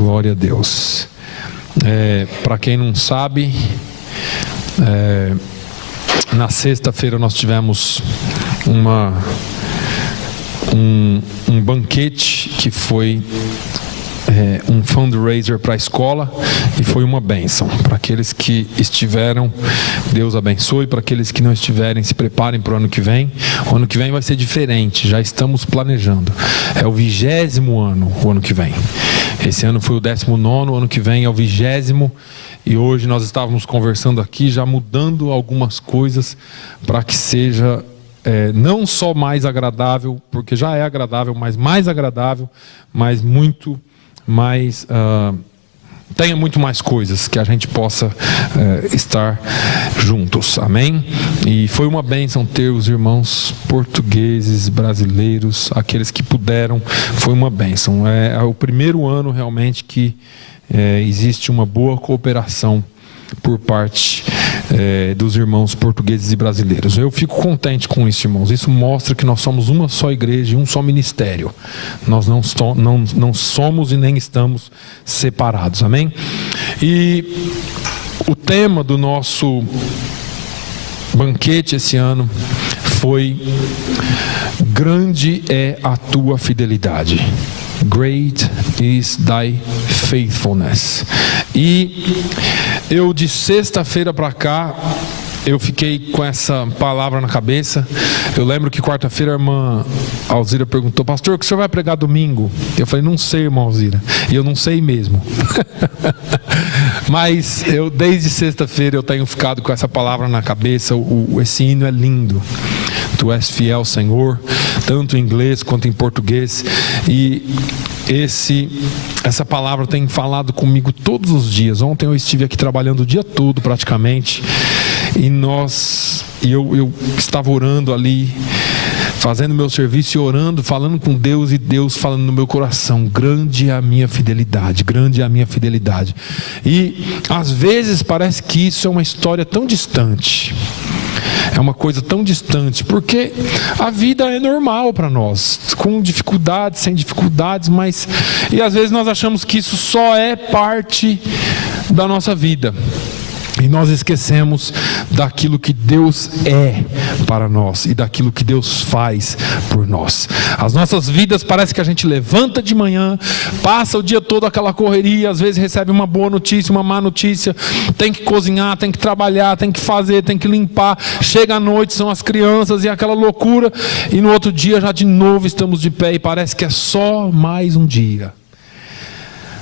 Glória a Deus. Para quem não sabe, na sexta-feira nós tivemos um banquete que foi um fundraiser para a escola, e foi uma bênção. Para aqueles que estiveram, Deus abençoe. Para aqueles que não estiverem, se preparem para o ano que vem. O ano que vem vai ser diferente, já estamos planejando. É o 20º ano, o ano que vem. Esse ano foi o 19º, o ano que vem é o 20º. E hoje nós estávamos conversando aqui, já mudando algumas coisas para que seja não só mais agradável, porque já é agradável, mas mais agradável, mas muito mais, tenha muito mais coisas que a gente possa estar juntos, amém? E foi uma bênção ter os irmãos portugueses, brasileiros, aqueles que puderam, foi uma bênção. É o primeiro ano realmente que existe uma boa cooperação por parte dos irmãos portugueses e brasileiros. Eu fico contente com isso, irmãos. Isso mostra que nós somos uma só igreja e um só ministério. Nós não somos e nem estamos separados, amém? E o tema do nosso banquete esse ano foi: grande é a tua fidelidade. Great is thy faithfulness. E eu, de sexta-feira para cá, eu fiquei com essa palavra na cabeça. Eu lembro que quarta-feira a irmã Alzira perguntou: pastor, o que o senhor vai pregar domingo? Eu falei: não sei, irmã Alzira. E eu não sei mesmo. Mas desde sexta-feira eu tenho ficado com essa palavra na cabeça. Esse hino é lindo. Tu és fiel, Senhor, tanto em inglês quanto em português. E essa palavra tem falado comigo todos os dias. Ontem eu estive aqui trabalhando o dia todo praticamente, e eu estava orando ali, fazendo meu serviço e orando, falando com Deus, e Deus falando no meu coração: grande é a minha fidelidade, grande é a minha fidelidade. E às vezes parece que isso é uma história tão distante, é uma coisa tão distante, porque a vida é normal para nós, com dificuldades, sem dificuldades, e às vezes nós achamos que isso só é parte da nossa vida. E nós esquecemos daquilo que Deus é para nós e daquilo que Deus faz por nós. As nossas vidas, parece que a gente levanta de manhã, passa o dia todo aquela correria, às vezes recebe uma boa notícia, uma má notícia, tem que cozinhar, tem que trabalhar, tem que fazer, tem que limpar, chega à noite, são as crianças e aquela loucura, e no outro dia já de novo estamos de pé e parece que é só mais um dia.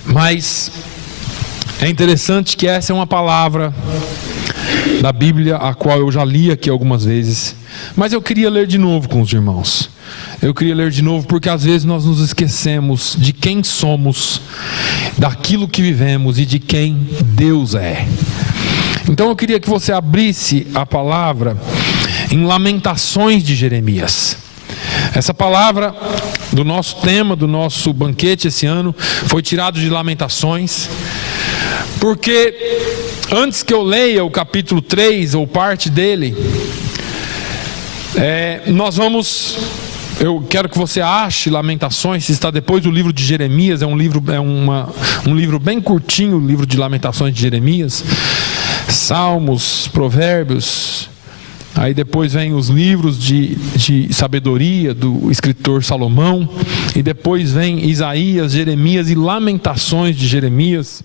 Mas é interessante que essa é uma palavra da Bíblia, a qual eu já li aqui algumas vezes, mas eu queria ler de novo com os irmãos. Eu queria ler de novo porque às vezes nós nos esquecemos de quem somos, daquilo que vivemos e de quem Deus é. Então eu queria que você abrisse a palavra em Lamentações de Jeremias. Essa palavra do nosso tema, do nosso banquete esse ano, foi tirado de Lamentações, porque antes que eu leia o capítulo 3 ou parte dele, eu quero que você ache Lamentações, está depois do livro de Jeremias. É um livro bem curtinho, o livro de Lamentações de Jeremias, Salmos, Provérbios. Aí depois vem os livros de sabedoria do escritor Salomão, e depois vem Isaías, Jeremias e Lamentações de Jeremias.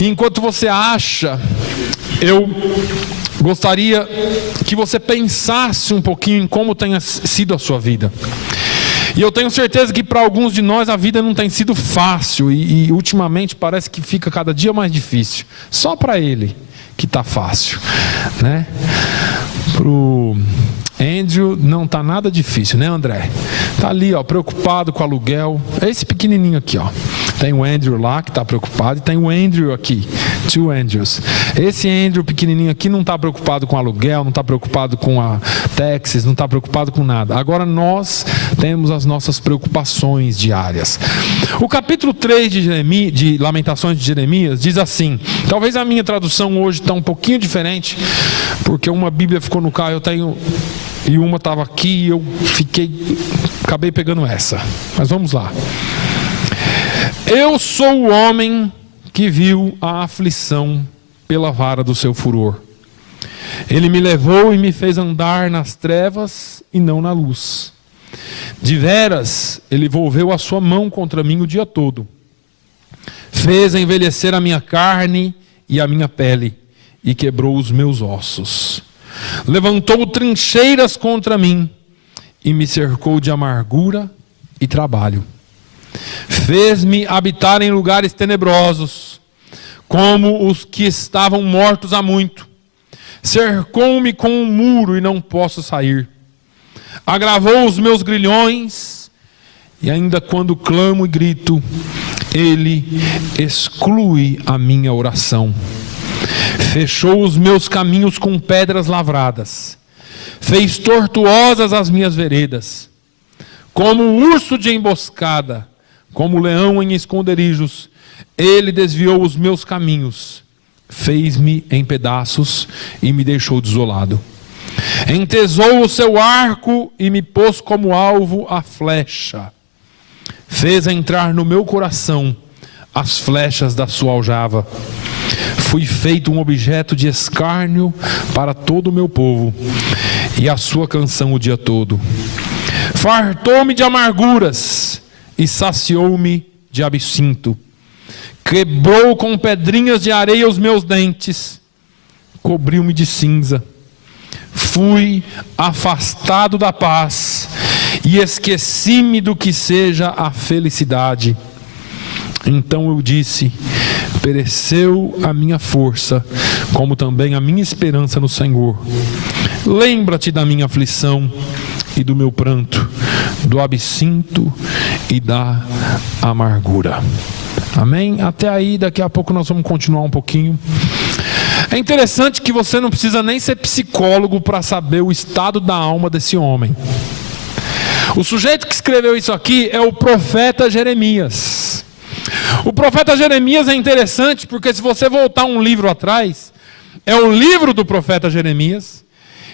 E enquanto você acha, eu gostaria que você pensasse um pouquinho em como tenha sido a sua vida. E eu tenho certeza que para alguns de nós a vida não tem sido fácil, e ultimamente parece que fica cada dia mais difícil. Só para ele que está fácil, né? Pro Andrew não está nada difícil, né, André? Está ali, ó, preocupado com o aluguel. É esse pequenininho aqui, ó. Tem o Andrew lá que está preocupado, e tem o Andrew aqui, two Andrews. Esse Andrew pequenininho aqui não está preocupado com aluguel, não está preocupado com a taxes, não está preocupado com nada. Agora nós temos as nossas preocupações diárias. O capítulo 3 de Lamentações de Jeremias diz assim, talvez a minha tradução hoje está um pouquinho diferente, porque uma Bíblia ficou no carro, e uma estava aqui, e eu acabei pegando essa. Mas vamos lá. Eu sou o homem que viu a aflição pela vara do seu furor. Ele me levou e me fez andar nas trevas e não na luz. Deveras, ele volveu a sua mão contra mim o dia todo. Fez envelhecer a minha carne e a minha pele, e quebrou os meus ossos. Levantou trincheiras contra mim, e me cercou de amargura e trabalho. Fez-me habitar em lugares tenebrosos, como os que estavam mortos há muito. Cercou-me com um muro e não posso sair. Agravou os meus grilhões, e ainda quando clamo e grito, ele exclui a minha oração. Fechou os meus caminhos com pedras lavradas. Fez tortuosas as minhas veredas. Como urso de emboscada, como leão em esconderijos, ele desviou os meus caminhos. Fez-me em pedaços e me deixou desolado. Entesou o seu arco e me pôs como alvo a flecha. Fez entrar no meu coração as flechas da sua aljava. Fui feito um objeto de escárnio para todo o meu povo, e a sua canção o dia todo. Fartou-me de amarguras e saciou-me de absinto. Quebrou com pedrinhas de areia os meus dentes, cobriu-me de cinza. Fui afastado da paz e esqueci-me do que seja a felicidade. Então eu disse: pereceu a minha força, como também a minha esperança no Senhor. Lembra-te da minha aflição e do meu pranto, do absinto e da amargura. Amém? Até aí, daqui a pouco nós vamos continuar um pouquinho. É interessante que você não precisa nem ser psicólogo para saber o estado da alma desse homem. O sujeito que escreveu isso aqui é o profeta Jeremias. O profeta Jeremias é interessante porque, se você voltar um livro atrás, é o livro do profeta Jeremias.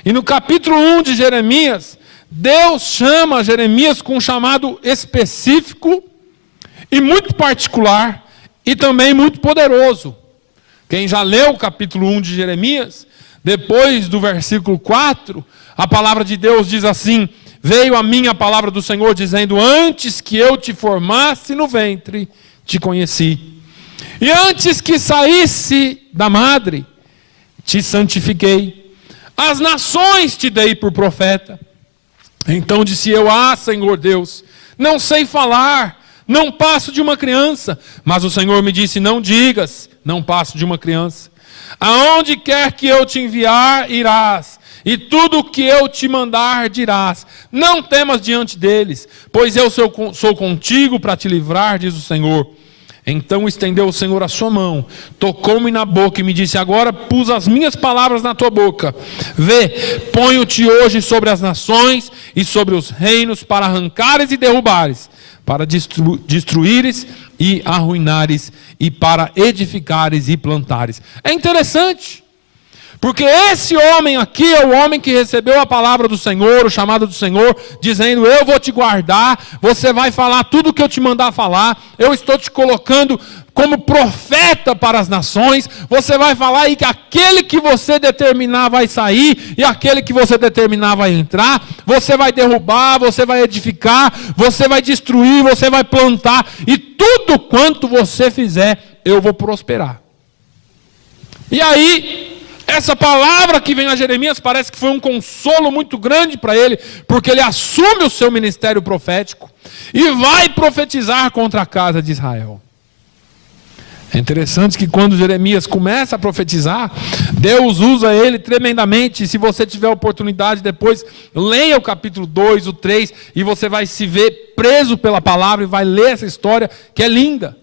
E no capítulo 1 de Jeremias, Deus chama Jeremias com um chamado específico e muito particular e também muito poderoso. Quem já leu o capítulo 1 de Jeremias, depois do versículo 4, a palavra de Deus diz assim: veio a mim a palavra do Senhor dizendo: antes que eu te formasse no ventre, te conheci. E antes que saísse da madre, te santifiquei. As nações te dei por profeta. Então disse eu: ah, Senhor Deus, não sei falar, não passo de uma criança. Mas o Senhor me disse: não digas, não passo de uma criança. Aonde quer que eu te enviar, irás, e tudo o que eu te mandar, dirás. Não temas diante deles, pois eu sou contigo para te livrar, diz o Senhor. Então estendeu o Senhor a sua mão, tocou-me na boca e me disse: agora pus as minhas palavras na tua boca. Vê, ponho-te hoje sobre as nações e sobre os reinos, para arrancares e derrubares, para destruíres e arruinares, e para edificares e plantares. É interessante, porque esse homem aqui é o homem que recebeu a palavra do Senhor, o chamado do Senhor, dizendo: eu vou te guardar, você vai falar tudo o que eu te mandar falar, eu estou te colocando como profeta para as nações, você vai falar e que aquele que você determinar vai sair, e aquele que você determinar vai entrar, você vai derrubar, você vai edificar, você vai destruir, você vai plantar, e tudo quanto você fizer, eu vou prosperar. E aí, essa palavra que vem a Jeremias parece que foi um consolo muito grande para ele, porque ele assume o seu ministério profético e vai profetizar contra a casa de Israel. É interessante que quando Jeremias começa a profetizar, Deus usa ele tremendamente. Se você tiver oportunidade depois, leia o capítulo 2, o 3, e você vai se ver preso pela palavra e vai ler essa história que é linda.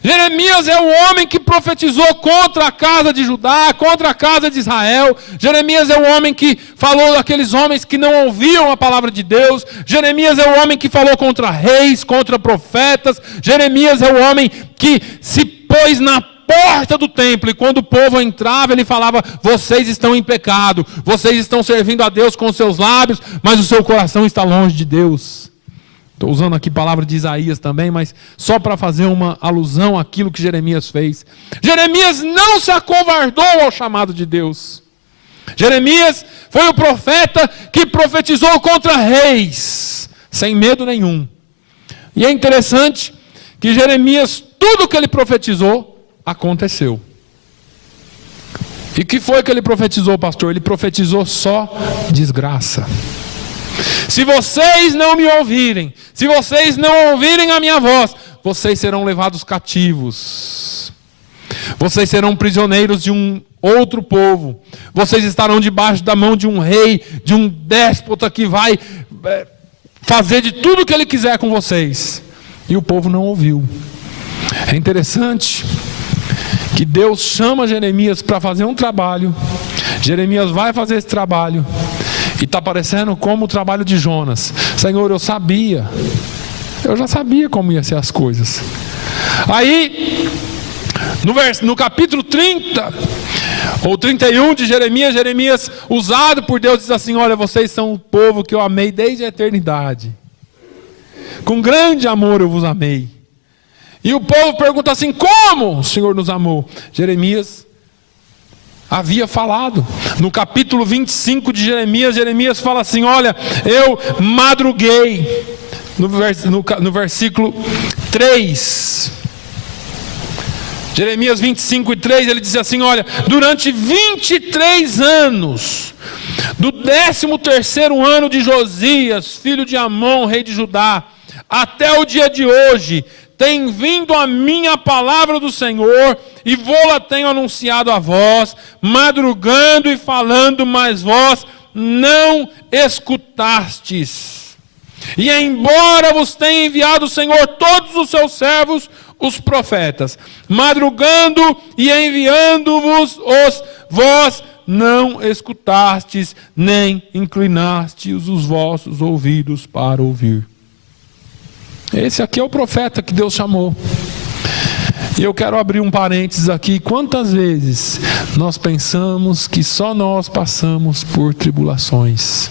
Jeremias é o homem que profetizou contra a casa de Judá, contra a casa de Israel. Jeremias é o homem que falou daqueles homens que não ouviam a palavra de Deus. Jeremias é o homem que falou contra reis, contra profetas. Jeremias é o homem que se pôs na porta do templo, e quando o povo entrava, ele falava: vocês estão em pecado, vocês estão servindo a Deus com seus lábios, mas o seu coração está longe de Deus. Estou usando aqui a palavra de Isaías também, mas só para fazer uma alusão àquilo que Jeremias fez. Jeremias não se acovardou ao chamado de Deus. Jeremias foi o profeta que profetizou contra reis, sem medo nenhum. E é interessante que Jeremias, tudo que ele profetizou, aconteceu. E o que foi que ele profetizou, pastor? Ele profetizou só desgraça. Se vocês não me ouvirem, se vocês não ouvirem a minha voz, vocês serão levados cativos. Vocês serão prisioneiros de um outro povo. Vocês estarão debaixo da mão de um rei, de um déspota que vai fazer de tudo o que ele quiser com vocês. E o povo não ouviu. É interessante que Deus chama Jeremias para fazer um trabalho. Jeremias vai fazer esse trabalho. E está parecendo como o trabalho de Jonas. Senhor, eu já sabia como ia ser as coisas. Aí, no capítulo 30, ou 31 de Jeremias, Jeremias, usado por Deus, diz assim: olha, vocês são o povo que eu amei desde a eternidade. Com grande amor eu vos amei. E o povo pergunta assim: como o Senhor nos amou? Jeremias havia falado. No capítulo 25 de Jeremias, Jeremias fala assim: olha, eu madruguei. No versículo 3. Jeremias 25 e 3, ele diz assim: olha, durante 23 anos, do 13º ano de Josias, filho de Amon, rei de Judá, até o dia de hoje, tem vindo a minha palavra do Senhor, e vou-la tenho anunciado a vós, madrugando e falando, mas vós não escutastes. E embora vos tenha enviado o Senhor todos os seus servos, os profetas, madrugando e enviando-vos, vós não escutastes, nem inclinastes os vossos ouvidos para ouvir. Esse aqui é o profeta que Deus chamou. E eu quero abrir um parênteses aqui. Quantas vezes nós pensamos que só nós passamos por tribulações?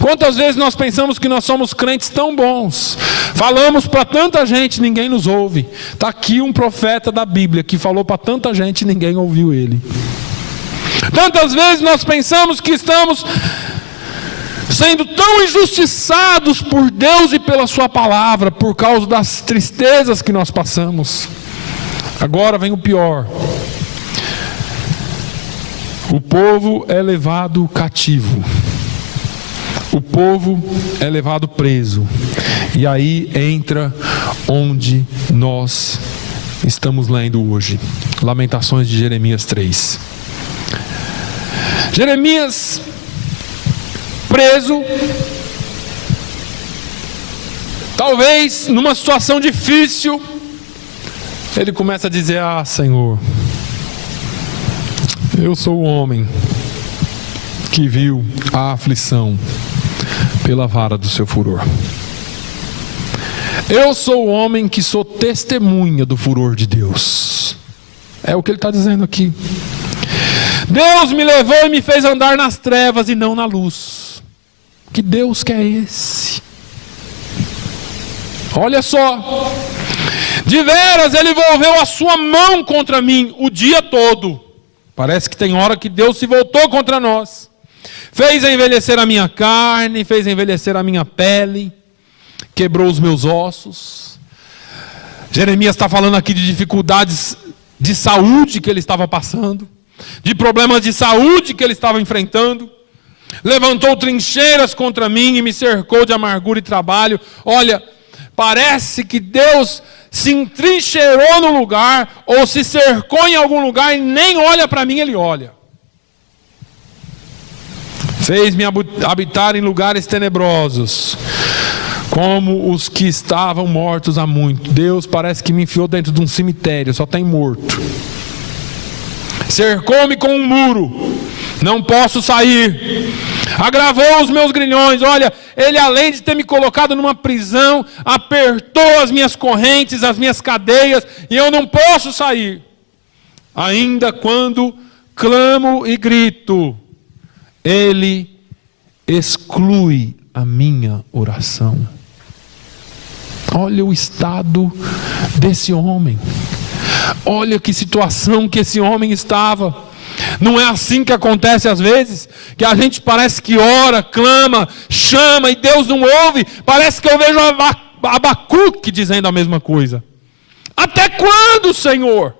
Quantas vezes nós pensamos que nós somos crentes tão bons, falamos para tanta gente, ninguém nos ouve. Está aqui um profeta da Bíblia que falou para tanta gente e ninguém ouviu ele. Tantas vezes nós pensamos que estamos sendo tão injustiçados por Deus e pela sua palavra, por causa das tristezas que nós passamos. Agora vem o pior: o povo é levado cativo, o povo é levado preso, e aí entra onde nós estamos lendo hoje, Lamentações de Jeremias 3. Jeremias preso, talvez numa situação difícil, ele começa a dizer: ah, Senhor, eu sou o homem que viu a aflição pela vara do seu furor. Eu sou o homem que sou testemunha do furor de Deus. É o que ele está dizendo aqui. Deus me levou e me fez andar nas trevas e não na luz. Que Deus que é esse? Olha só, de veras ele volveu a sua mão contra mim o dia todo. Parece que tem hora que Deus se voltou contra nós. Fez envelhecer a minha carne, fez envelhecer a minha pele, quebrou os meus ossos. Jeremias está falando aqui de dificuldades de saúde que ele estava passando, de problemas de saúde que ele estava enfrentando. Levantou trincheiras contra mim e me cercou de amargura e trabalho. Olha, parece que Deus se entrincheirou no lugar, ou se cercou em algum lugar e nem olha para mim, ele olha. Fez-me habitar em lugares tenebrosos, como os que estavam mortos há muito. Deus parece que me enfiou dentro de um cemitério, só tem morto. Cercou-me com um muro, não posso sair. Agravou os meus grilhões. Olha, ele, além de ter me colocado numa prisão, apertou as minhas correntes, as minhas cadeias, e eu não posso sair. Ainda quando clamo e grito, ele exclui a minha oração. Olha o estado desse homem. Olha que situação que esse homem estava. Não é assim que acontece às vezes? Que a gente parece que ora, clama, chama e Deus não ouve. Parece que eu vejo Abacuque dizendo a mesma coisa. Até quando, Senhor?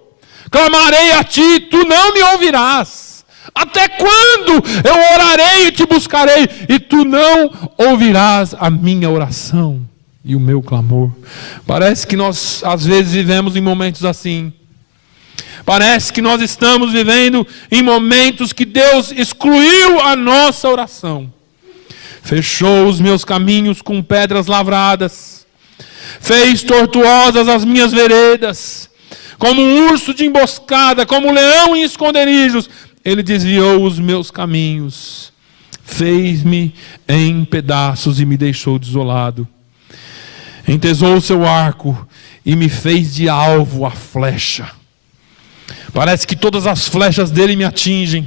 Clamarei a ti, tu não me ouvirás. Até quando eu orarei e te buscarei e tu não ouvirás a minha oração e o meu clamor? Parece que nós às vezes vivemos em momentos assim. Parece que nós estamos vivendo em momentos que Deus excluiu a nossa oração. Fechou os meus caminhos com pedras lavradas. Fez tortuosas as minhas veredas. Como um urso de emboscada, como um leão em esconderijos, Ele desviou os meus caminhos. Fez-me em pedaços e me deixou desolado. Entesou o seu arco e me fez de alvo a flecha. Parece que todas as flechas dele me atingem.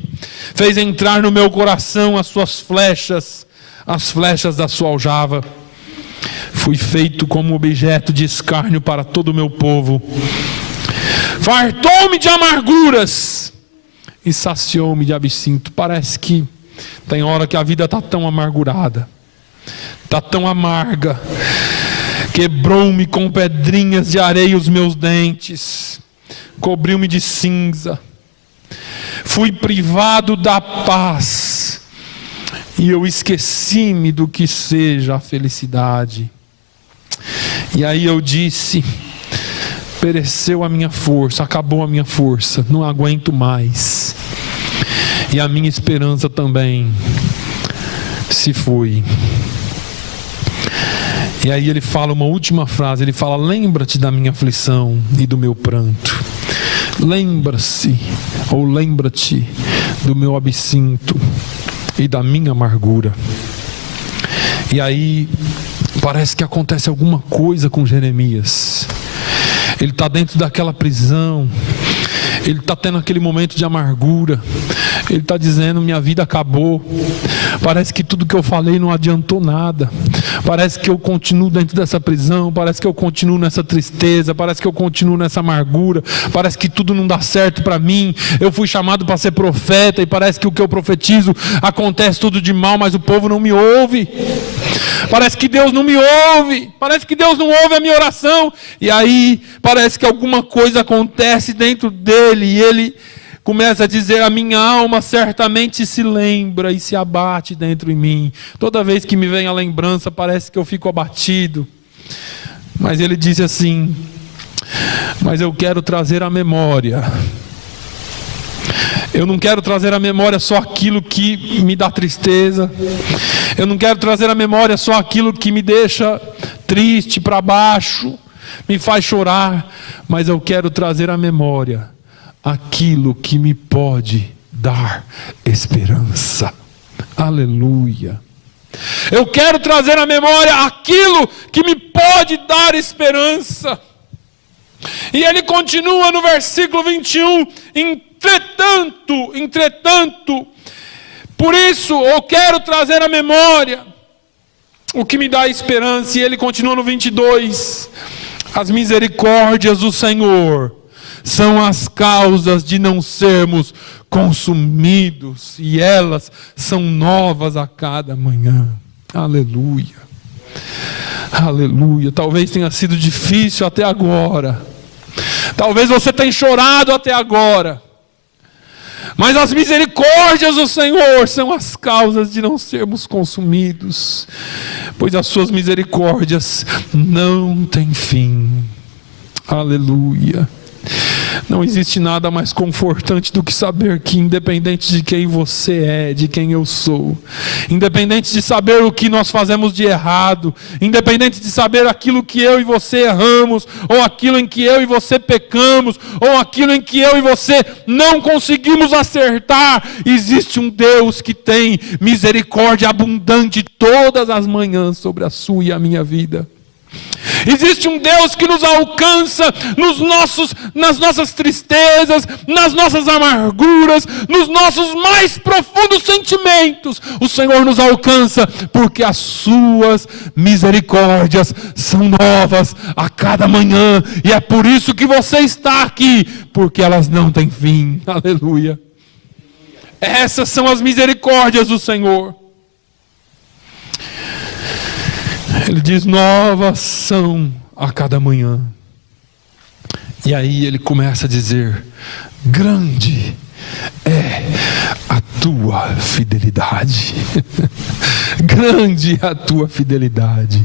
Fez entrar no meu coração as suas flechas, as flechas da sua aljava. Fui feito como objeto de escárnio para todo o meu povo. Fartou-me de amarguras e saciou-me de absinto. Parece que tem hora que a vida está tão amargurada, está tão amarga. Quebrou-me com pedrinhas de areia os meus dentes. Cobriu-me de cinza. Fui privado da paz. E eu esqueci-me do que seja a felicidade. E aí eu disse: pereceu a minha força, acabou a minha força, não aguento mais. E a minha esperança também se foi. E aí ele fala uma última frase, ele fala: lembra-te da minha aflição e do meu pranto. Lembra-se, ou lembra-te do meu absinto e da minha amargura. E aí parece que acontece alguma coisa com Jeremias. Ele está dentro daquela prisão. Ele está tendo aquele momento de amargura. Ele está dizendo: minha vida acabou. Parece que tudo que eu falei não adiantou nada. Parece que eu continuo dentro dessa prisão. Parece que eu continuo nessa tristeza. Parece que eu continuo nessa amargura. Parece que tudo não dá certo para mim. Eu fui chamado para ser profeta. E parece que o que eu profetizo acontece tudo de mal, mas o povo não me ouve. Parece que Deus não me ouve. Parece que Deus não ouve a minha oração. E aí parece que alguma coisa acontece dentro dele. E ele começa a dizer: a minha alma certamente se lembra e se abate dentro de mim. Toda vez que me vem a lembrança, parece que eu fico abatido. Mas ele diz assim: mas eu quero trazer à memória. Eu não quero trazer à memória só aquilo que me dá tristeza. Eu não quero trazer à memória só aquilo que me deixa triste, para baixo, me faz chorar. Mas eu quero trazer à memória aquilo que me pode dar esperança. Aleluia. Eu quero trazer à memória aquilo que me pode dar esperança. E ele continua no versículo 21, entretanto, por isso eu quero trazer à memória o que me dá esperança. E ele continua no 22, as misericórdias do Senhor são as causas de não sermos consumidos, e elas são novas a cada manhã. Aleluia. Aleluia. Talvez tenha sido difícil até agora. Talvez você tenha chorado até agora. Mas as misericórdias do Senhor são as causas de não sermos consumidos, pois as suas misericórdias não têm fim. Aleluia. Não existe nada mais confortante do que saber que, independente de quem você é, de quem eu sou, independente de saber o que nós fazemos de errado, independente de saber aquilo que eu e você erramos, ou aquilo em que eu e você pecamos, ou aquilo em que eu e você não conseguimos acertar, existe um Deus que tem misericórdia abundante todas as manhãs sobre a sua e a minha vida. Existe um Deus que nos alcança nas nossas tristezas, nas nossas amarguras, nos nossos mais profundos sentimentos. O Senhor nos alcança porque as suas misericórdias são novas a cada manhã. E é por isso que você está aqui, porque elas não têm fim. Aleluia. Essas são as misericórdias do Senhor. Ele diz: novas são a cada manhã. E aí ele começa a dizer: grande é a tua fidelidade. Grande é a tua fidelidade.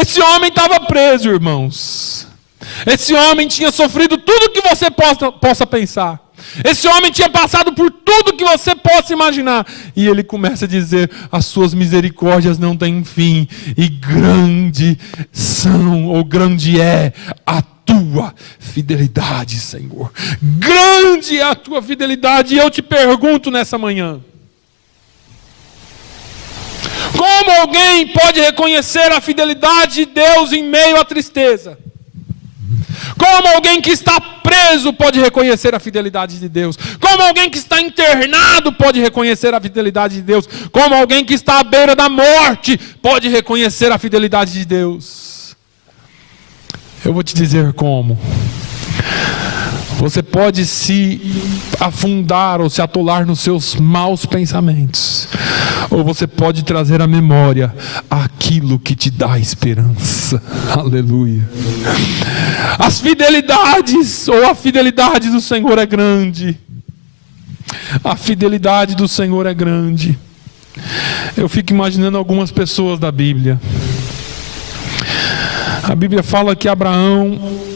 Esse homem estava preso, irmãos. Esse homem tinha sofrido tudo que você possa pensar. Esse homem tinha passado por tudo que você possa imaginar. E ele começa a dizer: as suas misericórdias não têm fim. E grande são, ou grande é a tua fidelidade, Senhor. Grande é a tua fidelidade. E eu te pergunto nessa manhã: como alguém pode reconhecer a fidelidade de Deus em meio à tristeza? Como alguém que está preso pode reconhecer a fidelidade de Deus? Como alguém que está internado pode reconhecer a fidelidade de Deus? Como alguém que está à beira da morte pode reconhecer a fidelidade de Deus? Eu vou te dizer como. Você pode se afundar ou se atolar nos seus maus pensamentos, ou você pode trazer à memória aquilo que te dá esperança. Aleluia. As fidelidades, ou a fidelidade do Senhor é grande. A fidelidade do Senhor é grande. Eu fico imaginando algumas pessoas da Bíblia. A Bíblia fala que Abraão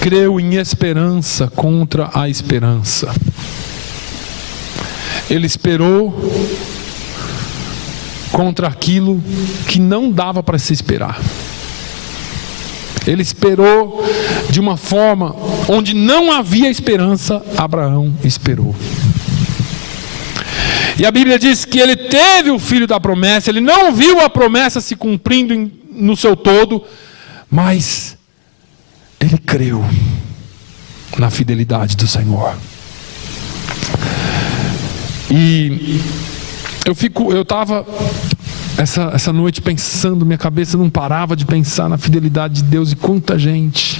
creu em esperança contra a esperança. Ele esperou contra aquilo que não dava para se esperar. Ele esperou de uma forma onde não havia esperança. Abraão esperou. E a Bíblia diz que ele teve o filho da promessa. Ele não viu a promessa se cumprindo no seu todo, mas ele creu na fidelidade do Senhor. E eu estava essa noite pensando, minha cabeça não parava de pensar na fidelidade de Deus. E quanta gente.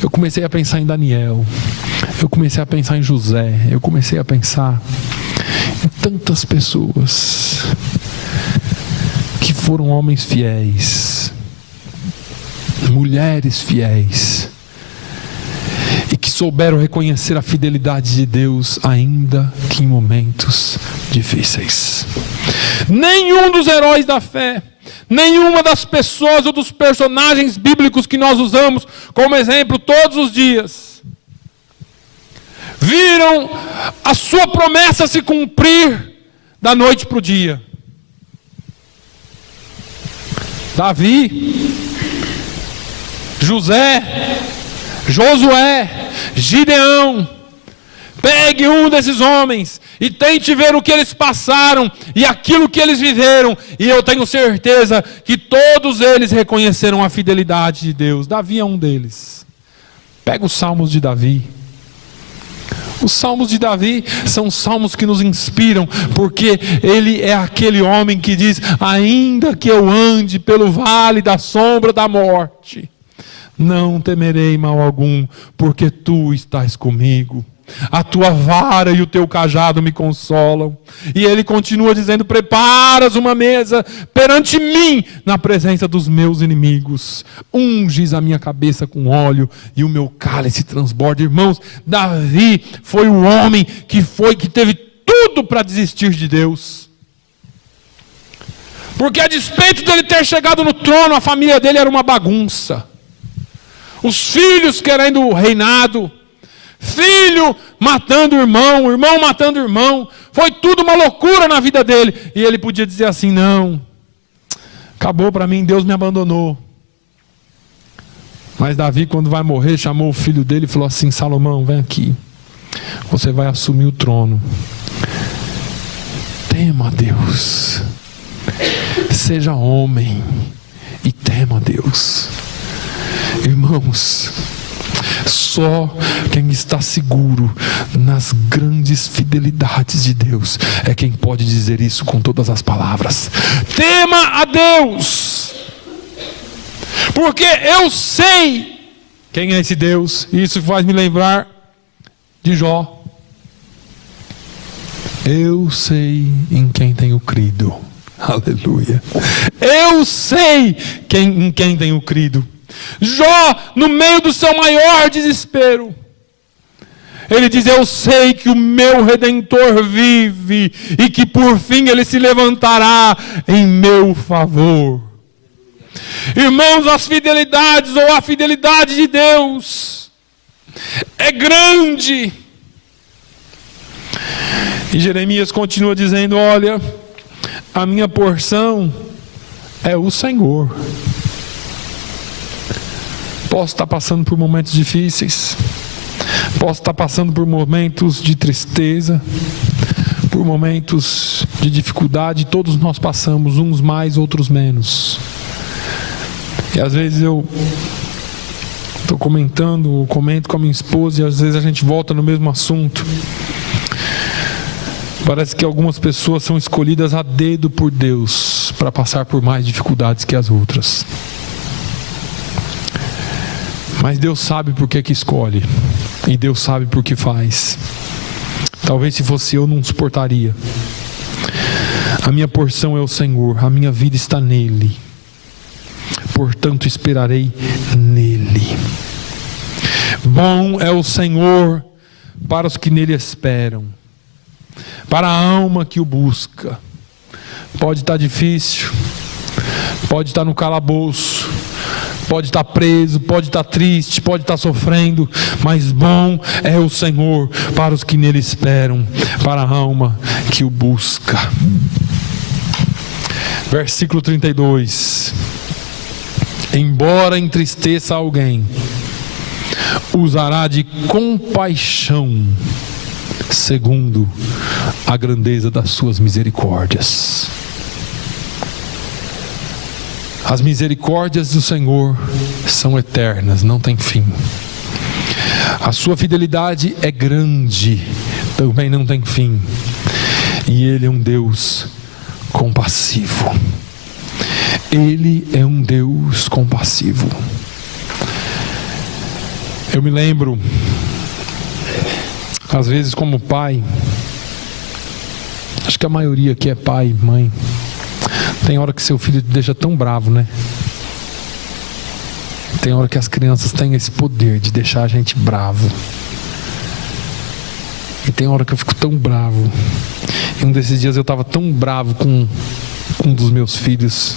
Eu comecei a pensar em Daniel, eu comecei a pensar em José, eu comecei a pensar em tantas pessoas que foram homens fiéis, mulheres fiéis, e que souberam reconhecer a fidelidade de Deus, ainda que em momentos difíceis. Nenhum dos heróis da fé, nenhuma das pessoas ou dos personagens bíblicos que nós usamos como exemplo todos os dias, viram a sua promessa se cumprir da noite para o dia. Davi, José, Josué, Gideão. Pegue um desses homens e tente ver o que eles passaram e aquilo que eles viveram, e eu tenho certeza que todos eles reconheceram a fidelidade de Deus. Davi é um deles. Pega os salmos de Davi. Os salmos de Davi são salmos que nos inspiram, porque ele é aquele homem que diz: ainda que eu ande pelo vale da sombra da morte, não temerei mal algum, porque tu estás comigo. A tua vara e o teu cajado me consolam. E ele continua dizendo: preparas uma mesa perante mim na presença dos meus inimigos. Unges a minha cabeça com óleo e o meu cálice transborda. Irmãos, Davi foi o homem que teve tudo para desistir de Deus. Porque a despeito dele ter chegado no trono, a família dele era uma bagunça. Os filhos querendo o reinado, filho matando irmão, irmão matando irmão. Foi tudo uma loucura na vida dele. E ele podia dizer assim: não, acabou para mim, Deus me abandonou. Mas Davi, quando vai morrer, chamou o filho dele e falou assim: Salomão, vem aqui, você vai assumir o trono. Tema a Deus, seja homem e tema a Deus. Irmãos, só quem está seguro nas grandes fidelidades de Deus é quem pode dizer isso com todas as palavras. Tema a Deus, porque eu sei quem é esse Deus. E isso faz me lembrar de Jó. Eu sei em quem tenho crido. Aleluia. Eu sei em quem tenho crido. Jó, no meio do seu maior desespero, ele diz: eu sei que o meu Redentor vive e que por fim ele se levantará em meu favor. Irmãos, as fidelidades ou a fidelidade de Deus é grande. E Jeremias continua dizendo: olha, a minha porção é o Senhor. Posso estar passando por momentos difíceis, posso estar passando por momentos de tristeza, por momentos de dificuldade. Todos nós passamos, uns mais, outros menos. E às vezes eu estou comento com a minha esposa, e às vezes a gente volta no mesmo assunto. Parece que algumas pessoas são escolhidas a dedo por Deus para passar por mais dificuldades que as outras. Mas Deus sabe por que escolhe, e Deus sabe por que faz. Talvez se fosse eu não suportaria. A minha porção é o Senhor, a minha vida está nele, portanto esperarei nele. Bom é o Senhor para os que nele esperam, para a alma que o busca. Pode estar difícil, pode estar no calabouço, pode estar preso, pode estar triste, pode estar sofrendo, mas bom é o Senhor para os que nele esperam, para a alma que o busca. Versículo 32. Embora entristeça alguém, usará de compaixão, segundo a grandeza das suas misericórdias. As misericórdias do Senhor são eternas, não tem fim. A sua fidelidade é grande, também não tem fim. E Ele é um Deus compassivo. Ele é um Deus compassivo. Eu me lembro, às vezes como pai, acho que a maioria aqui é pai e mãe, tem hora que seu filho te deixa tão bravo, né? Tem hora que as crianças têm esse poder de deixar a gente bravo. E tem hora que eu fico tão bravo. E um desses dias eu estava tão bravo com um dos meus filhos.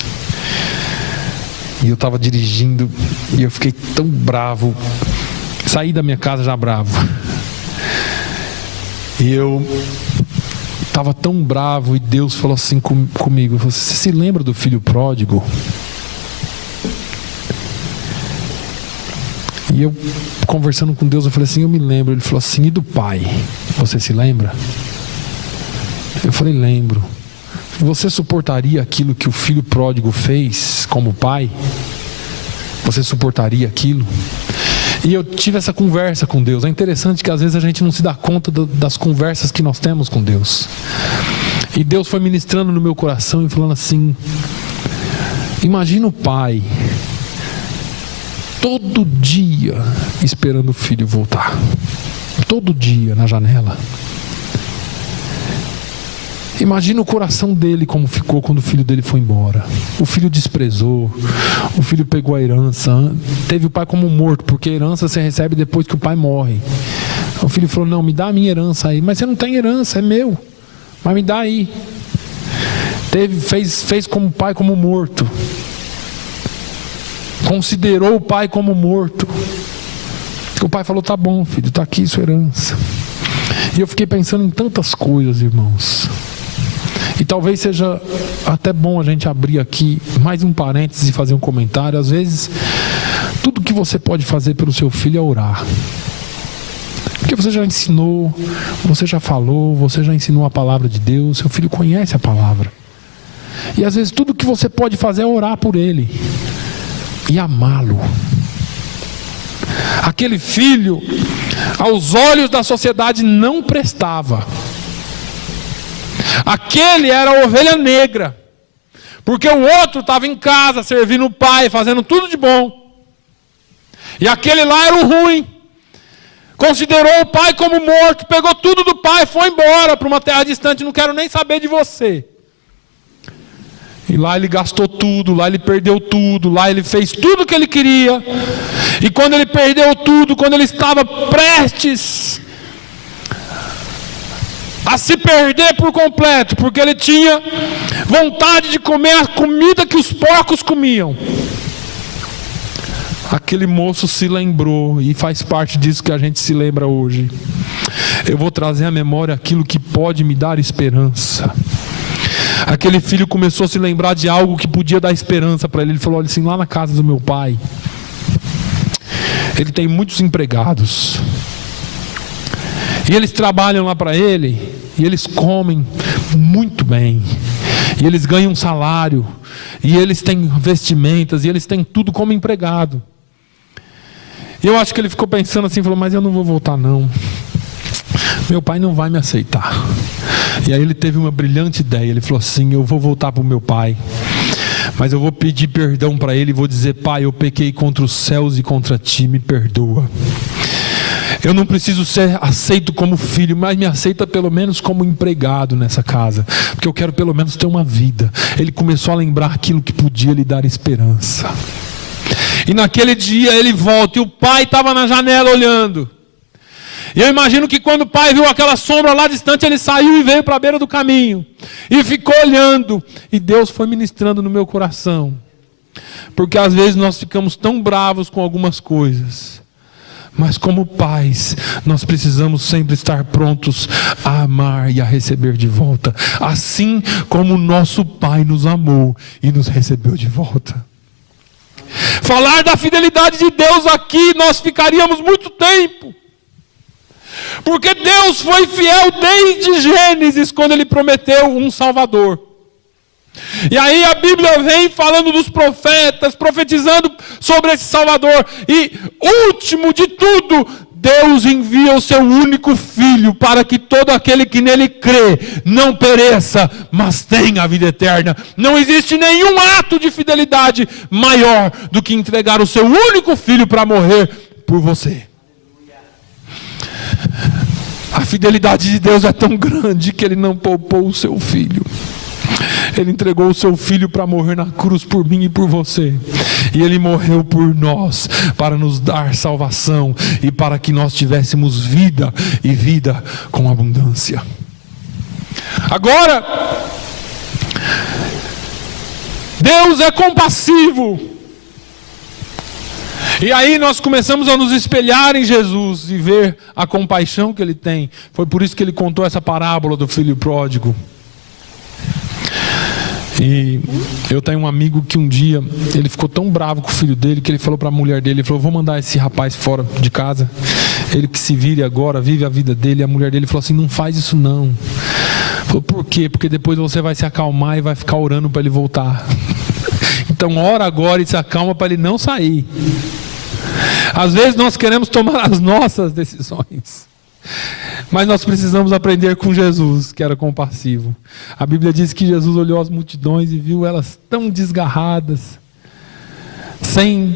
E eu estava dirigindo e eu fiquei tão bravo. Saí da minha casa já bravo. E eu estava tão bravo, e Deus falou assim comigo: você se lembra do filho pródigo? E eu, conversando com Deus, eu falei assim: eu me lembro. Ele falou assim: e do pai? Você se lembra? Eu falei: lembro. Você suportaria aquilo que o filho pródigo fez como pai? Você suportaria aquilo? E eu tive essa conversa com Deus. É interessante que às vezes a gente não se dá conta das conversas que nós temos com Deus. E Deus foi ministrando no meu coração e falando assim: imagina o pai todo dia esperando o filho voltar, todo dia na janela. Imagina o coração dele como ficou quando o filho dele foi embora. O filho desprezou, o filho pegou a herança, teve o pai como morto, porque a herança você recebe depois que o pai morre. O filho falou: não, me dá a minha herança aí. Mas você não tem herança, é meu, mas me dá aí. Fez como pai como morto, considerou o pai como morto. O pai falou: tá bom, filho, tá aqui sua herança. E eu fiquei pensando em tantas coisas, irmãos. E talvez seja até bom a gente abrir aqui mais um parênteses e fazer um comentário. Às vezes, tudo que você pode fazer pelo seu filho é orar. Porque você já ensinou, você já falou, você já ensinou a palavra de Deus, seu filho conhece a palavra. E às vezes tudo que você pode fazer é orar por ele. e amá-lo. Aquele filho, aos olhos da sociedade, não prestava. Aquele era a ovelha negra, porque o outro estava em casa, servindo o pai, fazendo tudo de bom. E aquele lá era o ruim. Considerou o pai como morto, pegou tudo do pai, foi embora para uma terra distante, não quero nem saber de você. E lá ele gastou tudo, lá ele perdeu tudo, lá ele fez tudo o que ele queria. E quando ele perdeu tudo, quando ele estava prestes a se perder por completo, porque ele tinha vontade de comer a comida que os porcos comiam, aquele moço se lembrou, e faz parte disso que a gente se lembra hoje. Eu vou trazer à memória aquilo que pode me dar esperança. Aquele filho começou a se lembrar de algo que podia dar esperança para ele. Ele falou: olha assim, lá na casa do meu pai, ele tem muitos empregados, e eles trabalham lá para ele, e eles comem muito bem, e eles ganham um salário, e eles têm vestimentas, e eles têm tudo como empregado. E eu acho que ele ficou pensando assim, falou: mas eu não vou voltar não, meu pai não vai me aceitar. E aí ele teve uma brilhante ideia. Ele falou assim: eu vou voltar para o meu pai, mas eu vou pedir perdão para ele e vou dizer: pai, eu pequei contra os céus e contra ti, me perdoa. Eu não preciso ser aceito como filho, mas me aceita pelo menos como empregado nessa casa, porque eu quero pelo menos ter uma vida. Ele começou a lembrar aquilo que podia lhe dar esperança. E naquele dia ele volta, e o pai estava na janela olhando. E eu imagino que quando o pai viu aquela sombra lá distante, ele saiu e veio para a beira do caminho. E ficou olhando. E Deus foi ministrando no meu coração. Porque às vezes nós ficamos tão bravos com algumas coisas. Mas como pais, nós precisamos sempre estar prontos a amar e a receber de volta. Assim como o nosso pai nos amou e nos recebeu de volta. Falar da fidelidade de Deus aqui, nós ficaríamos muito tempo. Porque Deus foi fiel desde Gênesis, quando Ele prometeu um Salvador. E aí a Bíblia vem falando dos profetas, profetizando sobre esse Salvador. E último de tudo, Deus envia o seu único Filho, para que todo aquele que nele crê não pereça, mas tenha a vida eterna. Não existe nenhum ato de fidelidade maior do que entregar o seu único Filho para morrer por você. A fidelidade de Deus é tão grande que Ele não poupou o seu Filho. Ele entregou o seu Filho para morrer na cruz por mim e por você. E Ele morreu por nós, para nos dar salvação e para que nós tivéssemos vida, e vida com abundância. Agora, Deus é compassivo. E aí nós começamos a nos espelhar em Jesus e ver a compaixão que Ele tem. Foi por isso que Ele contou essa parábola do filho pródigo. E eu tenho um amigo que um dia, ele ficou tão bravo com o filho dele, que ele falou para a mulher dele, ele falou: vou mandar esse rapaz fora de casa, ele que se vire agora, vive a vida dele. E a mulher dele falou assim: não faz isso não. Falou: por quê? Porque depois você vai se acalmar e vai ficar orando para ele voltar. Então ora agora e se acalma para ele não sair. Às vezes nós queremos tomar as nossas decisões, mas nós precisamos aprender com Jesus, que era compassivo. A Bíblia diz que Jesus olhou as multidões e viu elas tão desgarradas, sem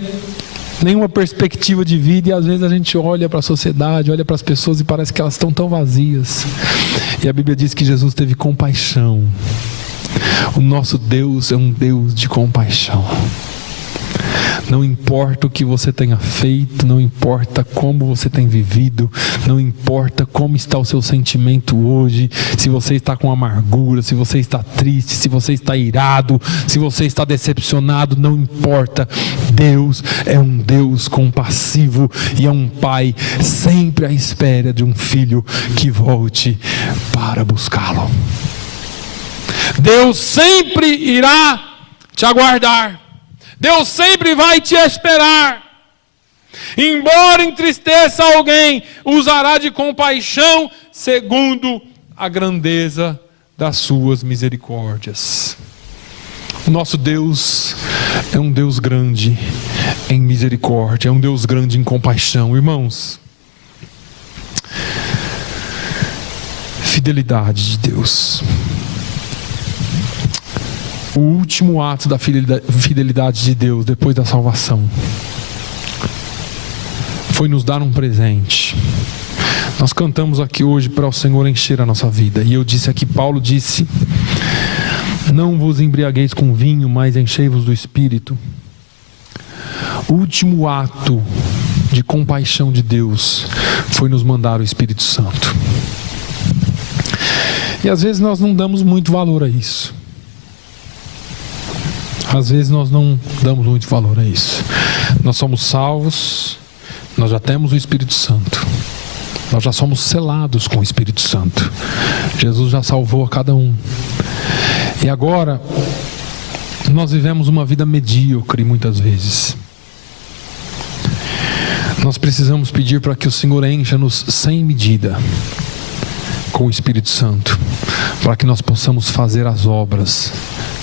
nenhuma perspectiva de vida. E às vezes a gente olha para a sociedade, olha para as pessoas e parece que elas estão tão vazias. E a Bíblia diz que Jesus teve compaixão. O nosso Deus é um Deus de compaixão. Não importa o que você tenha feito, não importa como você tem vivido, não importa como está o seu sentimento hoje, se você está com amargura, se você está triste, se você está irado, se você está decepcionado, não importa. Deus é um Deus compassivo e é um pai sempre à espera de um filho que volte para buscá-lo. Deus sempre irá te aguardar. Deus sempre vai te esperar. Embora entristeça alguém, usará de compaixão segundo a grandeza das suas misericórdias. O nosso Deus é um Deus grande em misericórdia, é um Deus grande em compaixão. Irmãos, fidelidade de Deus. O último ato da fidelidade de Deus depois da salvação foi nos dar um presente. Nós cantamos aqui hoje para o Senhor encher a nossa vida. E eu disse aqui, Paulo disse: não vos embriagueis com vinho, mas enchei-vos do Espírito. O último ato de compaixão de Deus foi nos mandar o Espírito Santo. E às vezes nós não damos muito valor a isso. Às vezes nós não damos muito valor a isso. Nós somos salvos, nós já temos o Espírito Santo. Nós já somos selados com o Espírito Santo. Jesus já salvou a cada um. E agora, nós vivemos uma vida medíocre muitas vezes. Nós precisamos pedir para que o Senhor encha-nos sem medida com o Espírito Santo, para que nós possamos fazer as obras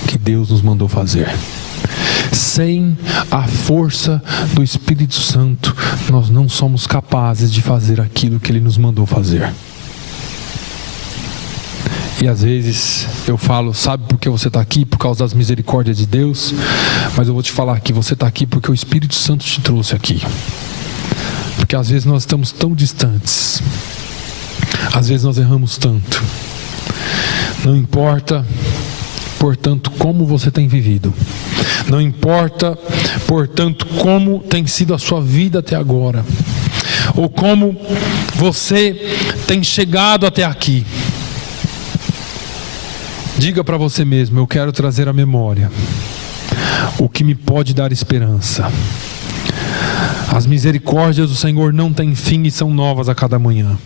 que Deus nos mandou fazer. Sem a força do Espírito Santo, nós não somos capazes de fazer aquilo que Ele nos mandou fazer. E às vezes eu falo, sabe por que você está aqui? Por causa das misericórdias de Deus. Mas eu vou te falar que você está aqui porque o Espírito Santo te trouxe aqui. Porque às vezes nós estamos tão distantes, às vezes nós erramos tanto. Não importa, portanto, como você tem vivido. Não importa, portanto, como tem sido a sua vida até agora, ou como você tem chegado até aqui. Diga para você mesmo: eu quero trazer à memória o que me pode dar esperança. As misericórdias do Senhor não têm fim e são novas a cada manhã.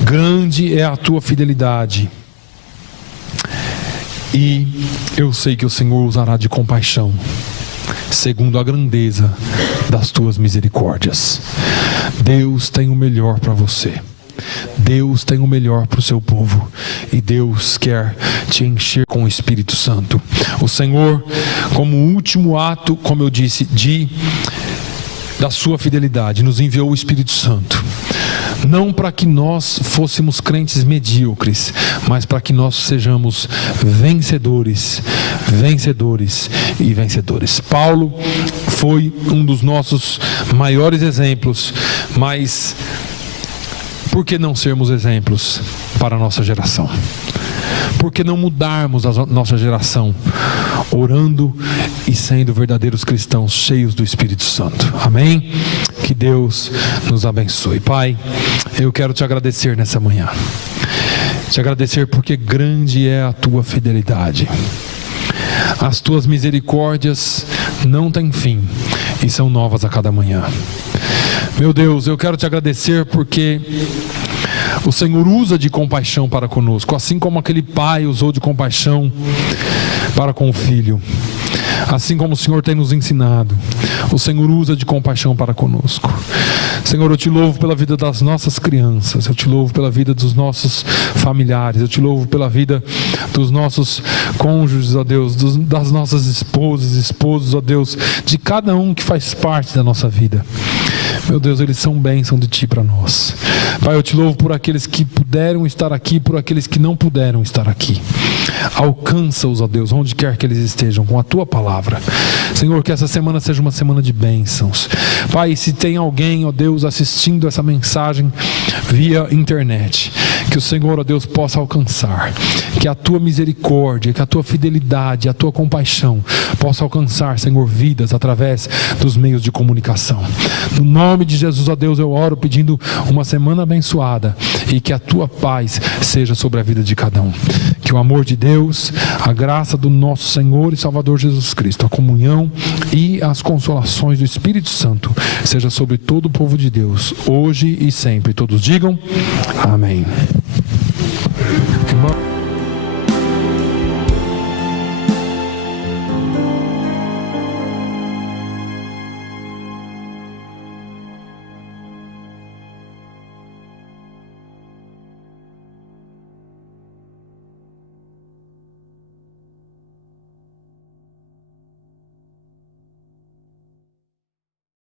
Grande é a tua fidelidade. E eu sei que o Senhor usará de compaixão, segundo a grandeza das tuas misericórdias. Deus tem o melhor para você. Deus tem o melhor para o seu povo. E Deus quer te encher com o Espírito Santo. O Senhor, como último ato, como eu disse, da sua fidelidade, nos enviou o Espírito Santo. Não para que nós fôssemos crentes medíocres, mas para que nós sejamos vencedores, vencedores e vencedores. Paulo foi um dos nossos maiores exemplos, mas por que não sermos exemplos para a nossa geração? Por que não mudarmos a nossa geração, orando e sendo verdadeiros cristãos cheios do Espírito Santo? Amém? Que Deus nos abençoe. Pai, eu quero te agradecer nessa manhã. Te agradecer porque grande é a tua fidelidade. As tuas misericórdias não têm fim e são novas a cada manhã. Meu Deus, eu quero te agradecer porque o Senhor usa de compaixão para conosco, assim como aquele pai usou de compaixão para com o filho. Assim como o Senhor tem nos ensinado, o Senhor usa de compaixão para conosco. Senhor, eu te louvo pela vida das nossas crianças, eu te louvo pela vida dos nossos familiares, eu te louvo pela vida dos nossos cônjuges, ó Deus, das nossas esposas, esposos, ó Deus, de cada um que faz parte da nossa vida. Meu Deus, eles são bênção de Ti para nós. Pai, eu te louvo por aqueles que puderam estar aqui, por aqueles que não puderam estar aqui. Alcança-os, ó Deus, onde quer que eles estejam, com a Tua palavra. Senhor, que essa semana seja uma semana de bênçãos. Pai, se tem alguém, ó Deus, assistindo essa mensagem via internet, que o Senhor, ó Deus, possa alcançar. Que a Tua misericórdia, que a Tua fidelidade, a Tua compaixão possa alcançar, Senhor, vidas através dos meios de comunicação. No nome de Jesus, ó Deus, eu oro pedindo uma semana abençoada e que a Tua paz seja sobre a vida de cada um. Que o amor de Deus, a graça do nosso Senhor e Salvador Jesus Cristo, a comunhão e as consolações do Espírito Santo seja sobre todo o povo de Deus, hoje e sempre. Todos digam amém.